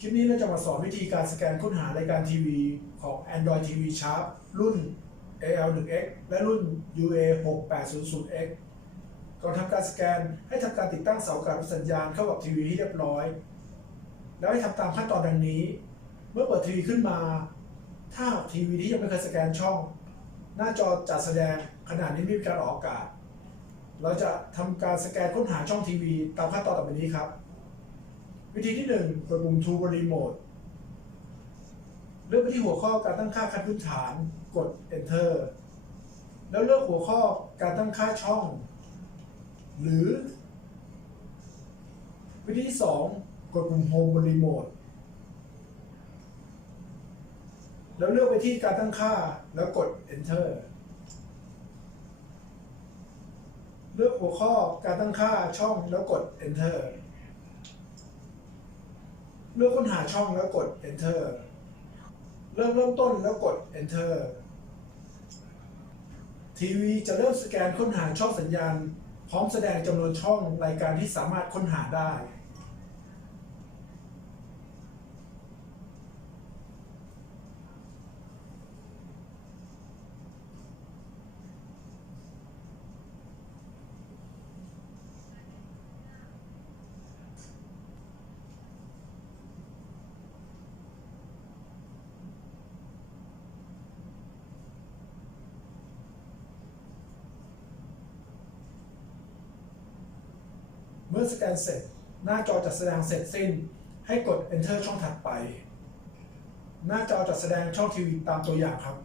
คลิปนี้เราจะมาสอนวิธีการสแกนค้นหารายการทีวีของ Android TV Sharp รุ่น AL1X และรุ่น UA6800X ก่อนทำการสแกนให้ทำการติดตั้งเสาการรับสัญญาณเข้ากับทีวีให้เรียบร้อย แล้วให้ทำตามขั้นตอนดังนี้ เมื่อเปิดทีวีขึ้นมา ถ้าทีวีที่ยังไม่เคยสแกนช่อง หน้าจอจัดแสดงขณะนี้ไม่มีการออกอากาศ เราจะทำการสแกนค้นหาช่องทีวีตามขั้นตอนต่อไปนี้ครับ วิธีที่1กดปุ่ม To Remote เลือกไปที่หัวข้อการตั้งค่าขั้นพื้นฐาน กด Enter แล้วเลือกหัวข้อการตั้งค่าช่อง หรือ วิธีที่2กดปุ่ม Home บน Remote แล้วเลือกไปที่การตั้งค่าแล้วกด Enter เลือกหัวข้อการตั้งค่าช่องแล้วกด Enter เลือกค้นหาช่องแล้วกด Enter เริ่มเริ่มต้นแล้วกด Enter ทีวีจะเริ่มสแกนค้นหาช่องสัญญาณ พร้อมแสดงจำนวนช่องรายการที่สามารถค้นหาได้ มื่อสแกนเสร็จ หน้าจอจัดแสดงเสร็จสิ้น ให้กด Enter ช่องถัดไป หน้าจอจัดแสดงช่องทีวีตามตัวอย่างครับ